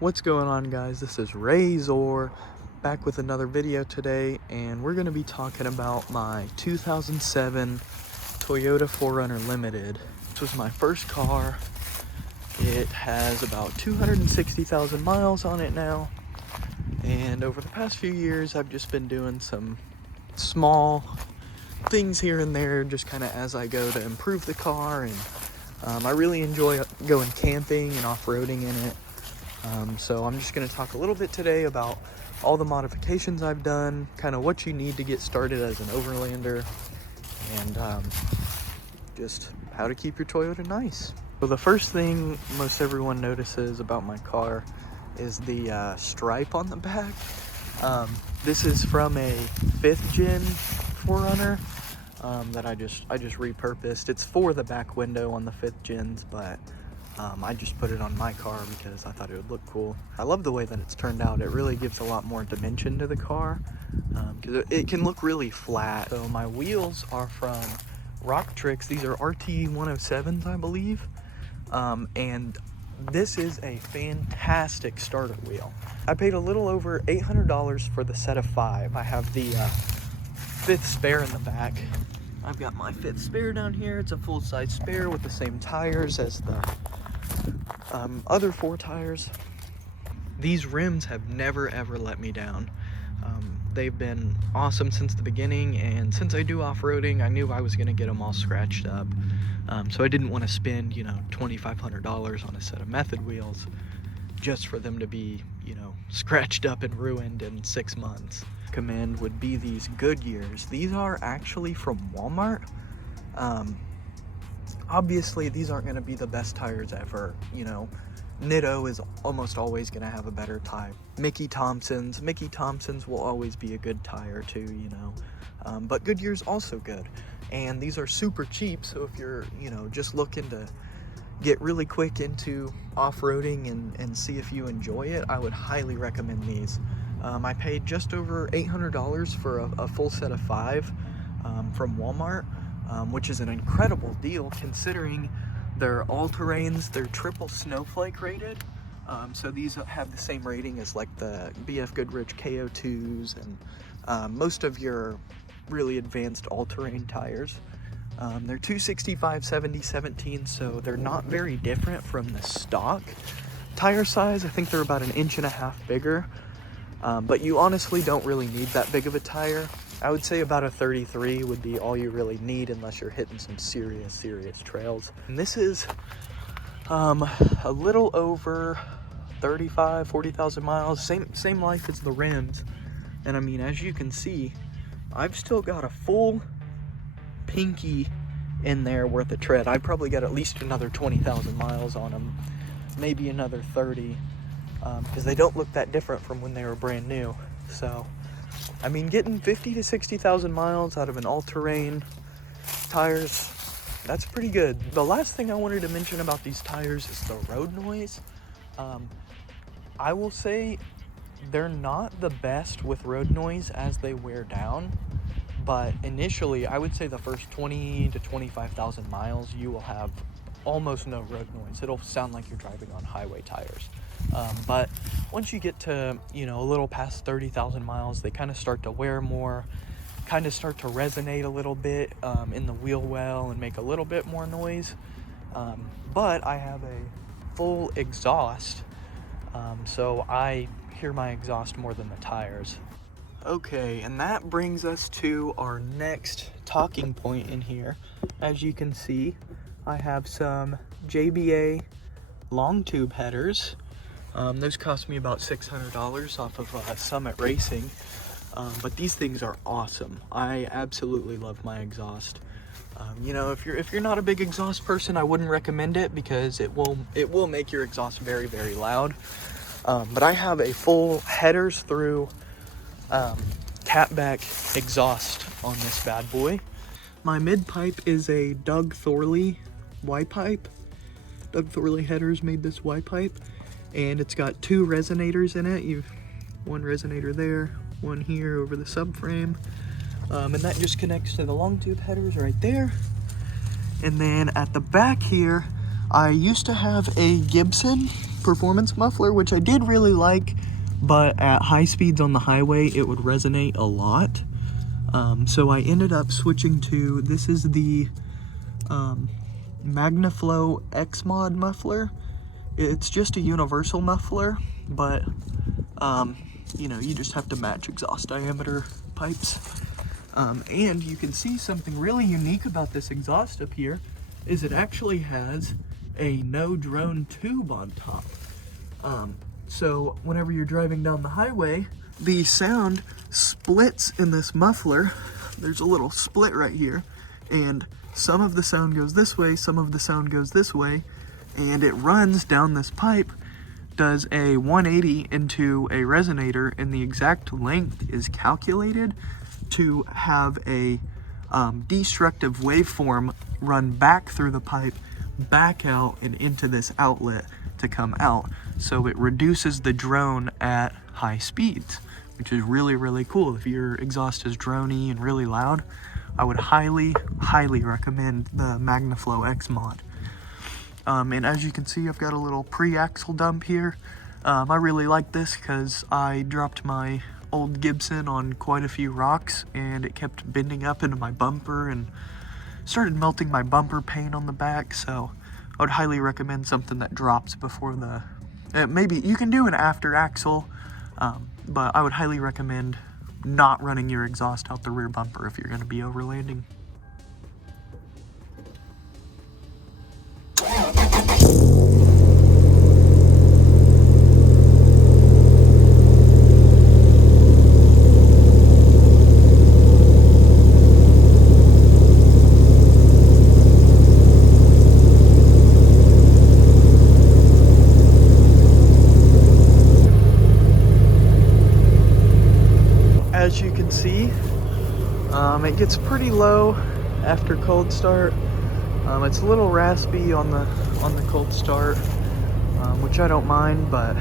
What's going on, guys? This is Razor back with another video today, and we're going to be talking about my 2007 Toyota 4Runner Limited. This was my first car. It has about 260,000 miles on it now, and over the past few years I've just been doing some small things here and there just kind of as I go to improve the car, and I really enjoy going camping and off-roading in it. So I'm just going to talk a little bit today about all the modifications I've done, kind of what you need to get started as an Overlander, and just how to keep your Toyota nice. So the first thing most everyone notices about my car is the stripe on the back. This is from a 5th gen 4Runner that I just repurposed. It's for the back window on the 5th gens, but I just put it on my car because I thought it would look cool. I love the way that it's turned out. It really gives a lot more dimension to the car because it can look really flat. So my wheels are from Rock Tricks. These are RT 107s, I believe. And this is a fantastic starter wheel. I paid a little over $800 for the set of 5. I have the 5th spare in the back. I've got my 5th spare down here. It's a full-size spare with the same tires as the other 4 tires. These rims have never ever let me down. They've been awesome since the beginning, and since I do off-roading, I knew I was going to get them all scratched up. So I didn't want to spend, $2,500 on a set of Method wheels just for them to be, scratched up and ruined in 6 months. Recommend would be these Goodyears. These are actually from Walmart. Obviously these aren't going to be the best tires ever. Nitto is almost always going to have a better tire. Mickey Thompson's will always be a good tire too, but Goodyear's also good, and these are super cheap. So if you're just looking to get really quick into off-roading and see if you enjoy it, I would highly recommend these. I paid just over $800 for a full set of 5 from Walmart, which is an incredible deal considering they're all-terrains. They're triple snowflake rated, so these have the same rating as like the BF Goodrich KO2s and most of your really advanced all-terrain tires. They're 265, 70, 17, so they're not very different from the stock tire size. I think they're about 1.5 inches bigger. But you honestly don't really need that big of a tire. I would say about a 33 would be all you really need unless you're hitting some serious trails. And this is a little over 40,000 miles, same life as the rims. And I mean, as you can see, I've still got a full pinky in there worth of tread. I probably got at least another 20,000 miles on them, maybe another 30. Because they don't look that different from when they were brand new. So, I mean, getting 50 to 60,000 miles out of an all-terrain tires, that's pretty good. The last thing I wanted to mention about these tires is the road noise. I will say they're not the best with road noise as they wear down, but initially, I would say the first 20 to 25,000 miles, you will have almost no road noise. It'll sound like you're driving on highway tires. But once you get to, a little past 30,000 miles, they kind of start to wear more, kind of start to resonate a little bit in the wheel well and make a little bit more noise. But I have a full exhaust, so I hear my exhaust more than the tires. Okay, and that brings us to our next talking point in here. As you can see, I have some JBA long tube headers. Those cost me about $600 off of Summit Racing, but these things are awesome. I absolutely love my exhaust. If you're not a big exhaust person, I wouldn't recommend it because it will make your exhaust very, very loud. But I have a full headers through catback exhaust on this bad boy. My mid pipe is a Doug Thorley Y pipe. Doug Thorley headers made this Y pipe, and it's got 2 resonators in it. You've one resonator there, one here over the subframe, and that just connects to the long tube headers right there. And then at the back here, I used to have a Gibson performance muffler, which I did really like, but at high speeds on the highway, it would resonate a lot. So I ended up switching to, this is the MagnaFlow X Mod muffler. It's just a universal muffler, but you know, you just have to match exhaust diameter pipes. And you can see something really unique about this exhaust up here is it actually has a no drone tube on top. So whenever you're driving down the highway, the sound splits in this muffler. There's a little split right here, and some of the sound goes this way, some of the sound goes this way, and it runs down this pipe, does a 180 into a resonator, and the exact length is calculated to have a destructive waveform run back through the pipe, back out and into this outlet to come out. So it reduces the drone at high speeds, which is really, really cool. If your exhaust is drony and really loud, I would highly, highly recommend the MagnaFlow X Mod. And as you can see, I've got a little pre-axle dump here. I really like this because I dropped my old Gibson on quite a few rocks and it kept bending up into my bumper and started melting my bumper paint on the back. So I would highly recommend something that drops before the, maybe you can do an after axle, but I would highly recommend not running your exhaust out the rear bumper if you're going to be overlanding. As you can see, it gets pretty low after cold start. It's a little raspy on the cold start, which I don't mind, but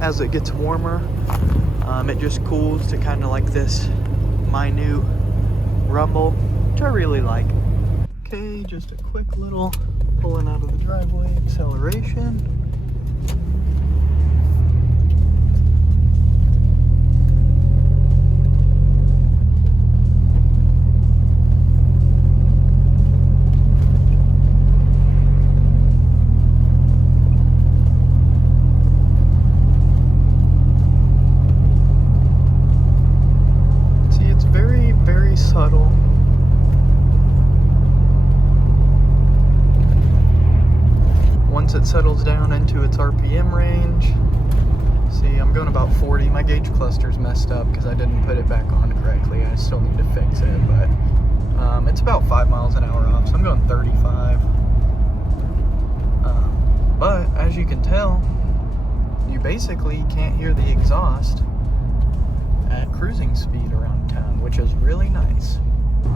as it gets warmer, it just cools to kind of like this minute rumble, which I really like. Okay, just a quick little pulling out of the driveway acceleration. Subtle. Once it settles down into its RPM range, see, I'm going about 40. My gauge cluster's messed up because I didn't put it back on correctly. I still need to fix it, but it's about 5 miles an hour off, so I'm going 35. But as you can tell, you basically can't hear the exhaust at cruising speed around town, which is really nice.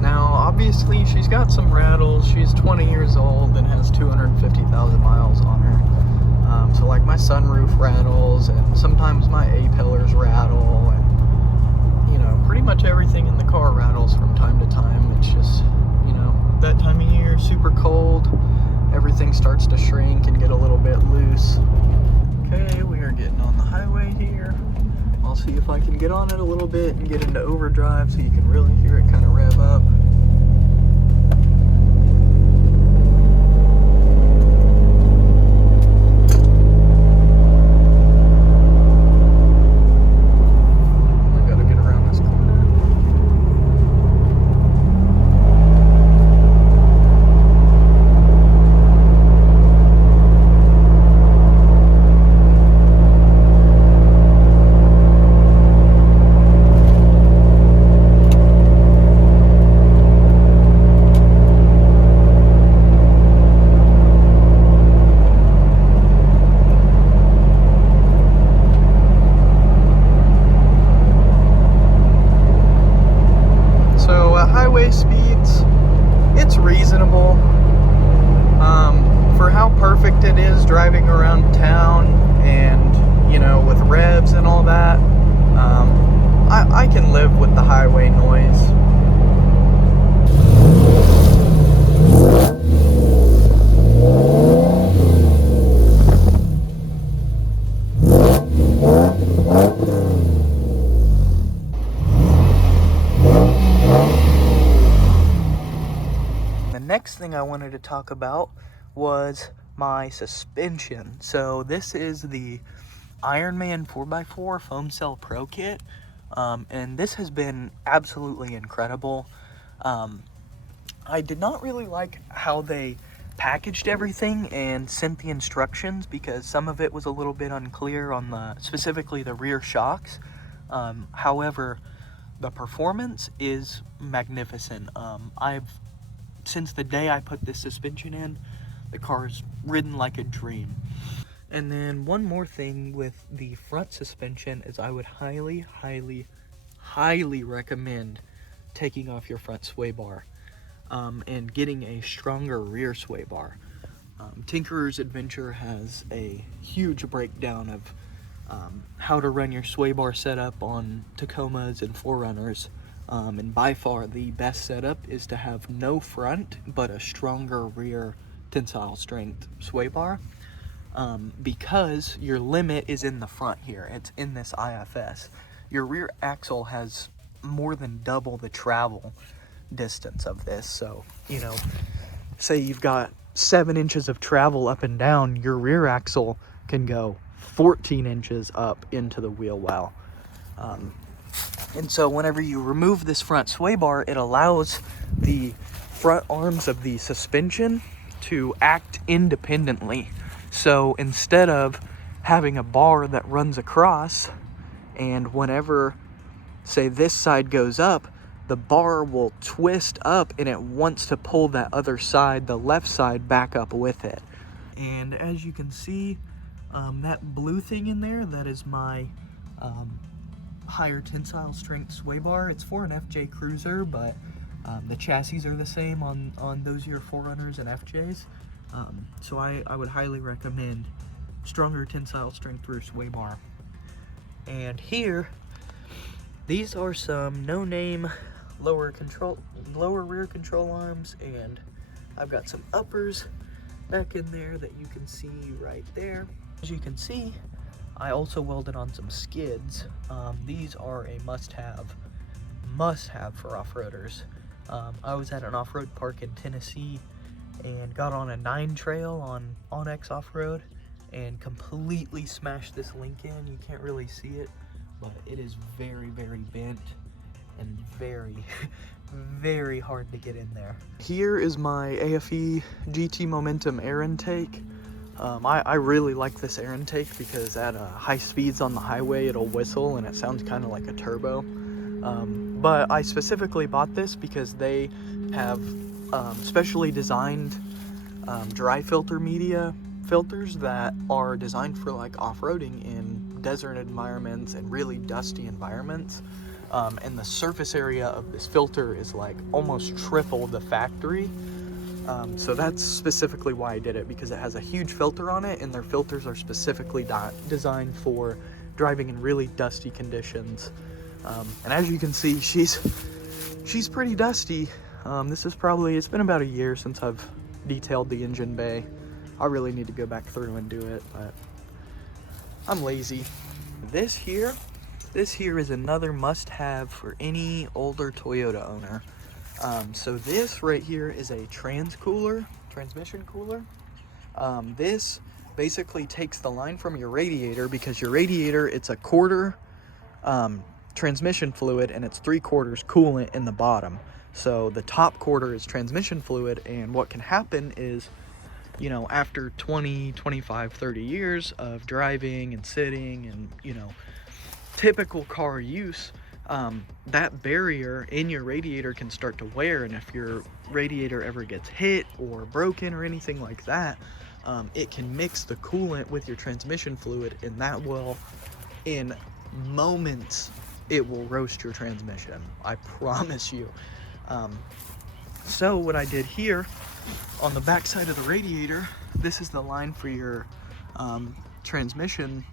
Now, obviously, she's got some rattles. She's 20 years old and has 250,000 miles on her. So, like, my sunroof rattles, and sometimes my A-pillars rattle, and, you know, pretty much everything in the car rattles from time to time. It's just, you know, that time of year, super cold, everything starts to shrink and get a little bit loose. Okay, we are getting on the highway here. I'll see if I can get on it a little bit and get into overdrive so you can really hear it kind of rev up. I gotta get around this corner. Highway speeds, it's reasonable for how perfect it is driving around town, and you know, with revs and all that. I can live with the highway noise. next thing I wanted to talk about was my suspension. So this is the Ironman 4x4 Foam Cell Pro Kit, and this has been absolutely incredible. I did not really like how they packaged everything and sent the instructions, because some of it was a little bit unclear on specifically the rear shocks. However, the performance is magnificent. Since the day I put this suspension in, the car's ridden like a dream. And then one more thing with the front suspension is I would highly recommend taking off your front sway bar and getting a stronger rear sway bar. Tinkerer's Adventure has a huge breakdown of how to run your sway bar setup on Tacomas and 4Runners. And by far the best setup is to have no front but a stronger rear tensile strength sway bar, because your limit is in the front here. It's in this IFS. Your rear axle has more than double the travel distance of this. So, you know, say you've got 7 inches of travel up and down, your rear axle can go 14 inches up into the wheel well. And so whenever you remove this front sway bar, it allows the front arms of the suspension to act independently. So instead of having a bar that runs across, and whenever, say, this side goes up, the bar will twist up and it wants to pull that other side, the left side, back up with it. And as you can see, that blue thing in there, that is my higher tensile strength sway bar. It's for an FJ Cruiser, but the chassis are the same on those here 4Runners and FJs. So I would highly recommend stronger tensile strength rear sway bar. And here, these are some no-name lower rear control arms, and I've got some uppers back in there that you can see right there. As you can see, I also welded on some skids. These are a must-have for off-roaders. I was at an off-road park in Tennessee and got on a 9 trail on Onyx off-road and completely smashed this link in. You can't really see it, but it is very bent and very very hard to get in there. Here is my AFE GT Momentum air intake. I really like this air intake because at high speeds on the highway it'll whistle and it sounds kind of like a turbo. But I specifically bought this because they have specially designed dry filter media filters that are designed for like off-roading in desert environments and really dusty environments. And the surface area of this filter is like almost triple the factory. So that's specifically why I did it, because it has a huge filter on it, and their filters are specifically designed for driving in really dusty conditions. And as you can see, she's pretty dusty. It's been about a year since I've detailed the engine bay. I really need to go back through and do it, but I'm lazy. This here is another must-have for any older Toyota owner. So this right here is a transmission cooler. This basically takes the line from your radiator, because your radiator, it's a quarter transmission fluid and it's 3/4 coolant in the bottom. So the top quarter is transmission fluid, and what can happen is, you know, after 20, 25, 30 years of driving and sitting and, you know, typical car use, that barrier in your radiator can start to wear, and if your radiator ever gets hit or broken or anything like that, it can mix the coolant with your transmission fluid, and that will, in moments, it will roast your transmission. I promise you. So what I did here on the back side of the radiator, this is the line for your transmission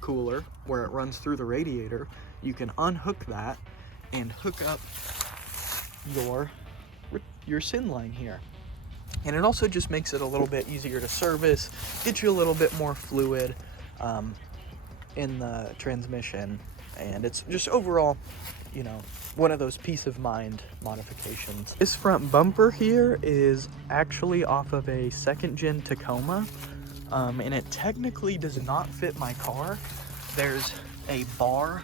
cooler where it runs through the radiator. You can unhook that and hook up your SIN line here. And it also just makes it a little bit easier to service, get you a little bit more fluid in the transmission. And it's just overall, you know, one of those peace of mind modifications. This front bumper here is actually off of a 2nd gen Tacoma, and it technically does not fit my car. There's a bar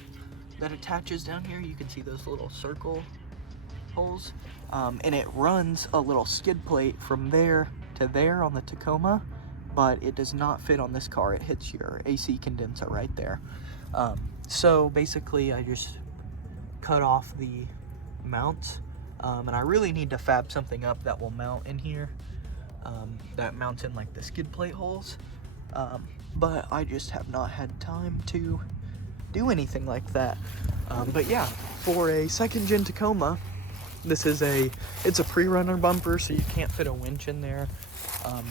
that attaches down here. You can see those little circle holes, and it runs a little skid plate from there to there on the Tacoma, but it does not fit on this car. It hits your AC condenser right there. So basically I just cut off the mounts, and I really need to fab something up that will mount in here, that mounts in like the skid plate holes, but I just have not had time to do anything like that. But yeah, for a 2nd gen Tacoma, this is it's a pre-runner bumper, so you can't fit a winch in there,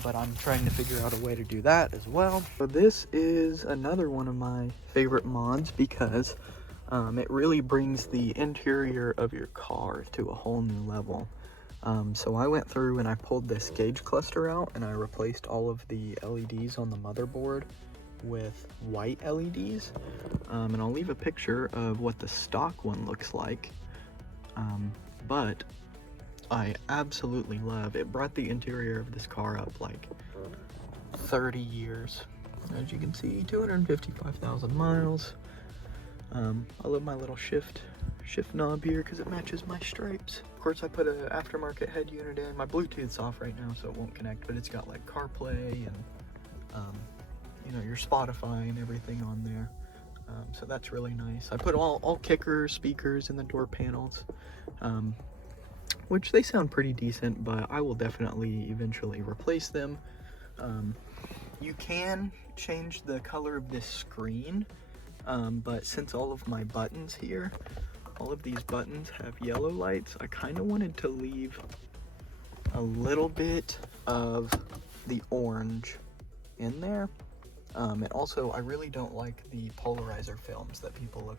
but I'm trying to figure out a way to do that as well. So this is another one of my favorite mods because it really brings the interior of your car to a whole new level. So I went through and I pulled this gauge cluster out and I replaced all of the LEDs on the motherboard with white LEDs, and I'll leave a picture of what the stock one looks like, but I absolutely love it. Brought the interior of this car up like 30 years. As you can see, 255,000 miles. I love my little shift knob here because it matches my stripes. Of course, I put an aftermarket head unit in. My Bluetooth's off right now, so it won't connect, but it's got like CarPlay and you know, your Spotify and everything on there. So that's really nice. I put all kickers, speakers in the door panels, which they sound pretty decent, but I will definitely eventually replace them. You can change the color of this screen, but since all of my buttons here, all of these buttons have yellow lights, I kind of wanted to leave a little bit of the orange in there. And also, I really don't like the polarizer films that people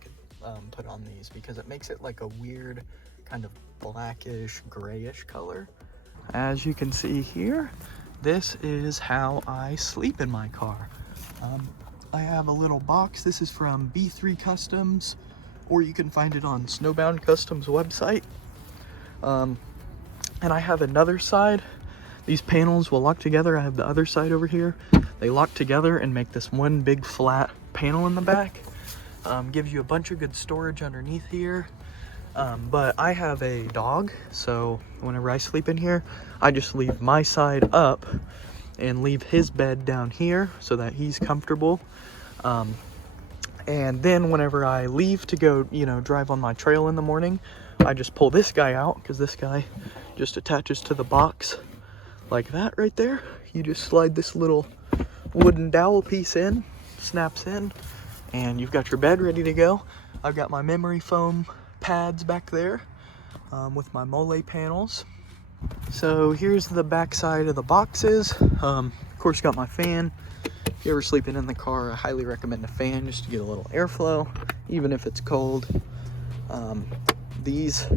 put on these because it makes it like a weird kind of blackish, grayish color. As you can see here, this is how I sleep in my car. I have a little box. This is from B3 Customs, or you can find it on Snowbound Customs website. And I have another side. These panels will lock together. I have the other side over here. They lock together and make this one big flat panel in the back. Gives you a bunch of good storage underneath here. But I have a dog, so whenever I sleep in here, I just leave my side up and leave his bed down here so that he's comfortable. And then whenever I leave to go, you know, drive on my trail in the morning, I just pull this guy out because this guy just attaches to the box like that right there. You just slide this little wooden dowel piece in, snaps in, and you've got your bed ready to go. I've got my memory foam pads back there with my mole panels. So here's the back side of the boxes. Of course, got my fan. If you're ever sleeping in the car, I highly recommend a fan just to get a little airflow, even if it's cold. These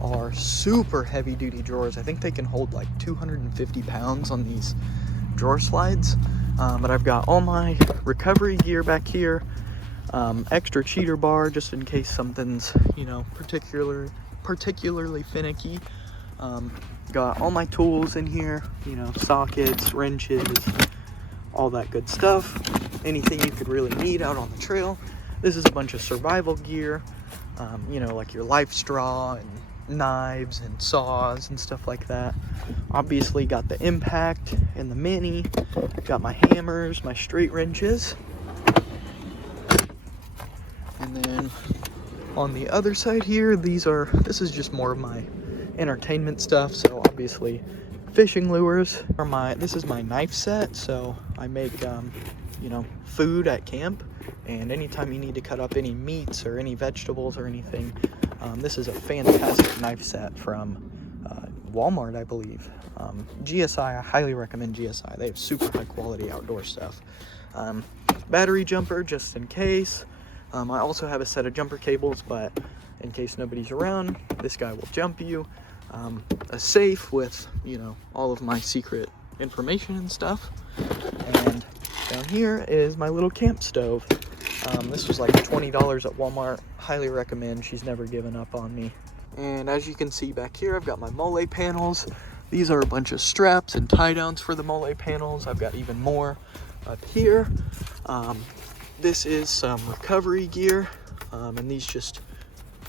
are super heavy duty drawers. I think they can hold like 250 pounds on these drawer slides. But I've got all my recovery gear back here, extra cheater bar just in case something's, you know, particularly finicky. Got all my tools in here, you know, sockets, wrenches, all that good stuff. Anything you could really need out on the trail. This is a bunch of survival gear, you know, like your life straw and knives and saws and stuff like that. Obviously got the impact and the mini. Got my hammers, my straight wrenches. And then on the other side here, this is just more of my entertainment stuff. So obviously fishing lures are this is my knife set. So I make, you know, food at camp, and anytime you need to cut up any meats or any vegetables or anything, this is a fantastic knife set from Walmart, I believe. GSI, I highly recommend GSI. They have super high quality outdoor stuff. Battery jumper, just in case. I also have a set of jumper cables, but in case nobody's around, this guy will jump you. A safe with, you know, all of my secret information and stuff. And down here is my little camp stove. This was like $20 at Walmart. Highly recommend. She's never given up on me. And as you can see back here, I've got my mole panels. These are a bunch of straps and tie downs for the mole panels. I've got even more up here. This is some recovery gear, and these just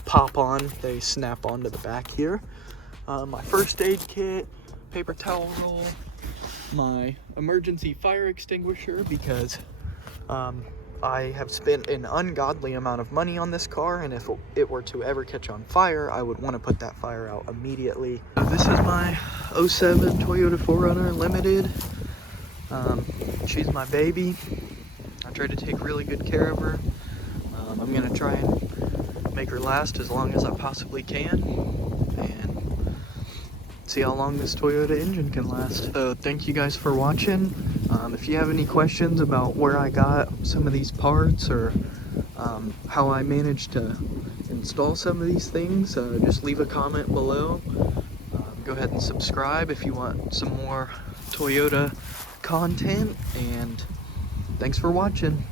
pop on. They snap onto the back here. My first aid kit, paper towel roll, my emergency fire extinguisher, because I have spent an ungodly amount of money on this car, and if it were to ever catch on fire, I would want to put that fire out immediately. This is my 07 Toyota 4Runner Limited. She's my baby. I try to take really good care of her. I'm gonna try and make her last as long as I possibly can, and see how long this Toyota engine can last. So thank you guys for watching. If you have any questions about where I got some of these parts, or how I managed to install some of these things, just leave a comment below. Go ahead and subscribe if you want some more Toyota content, and thanks for watching.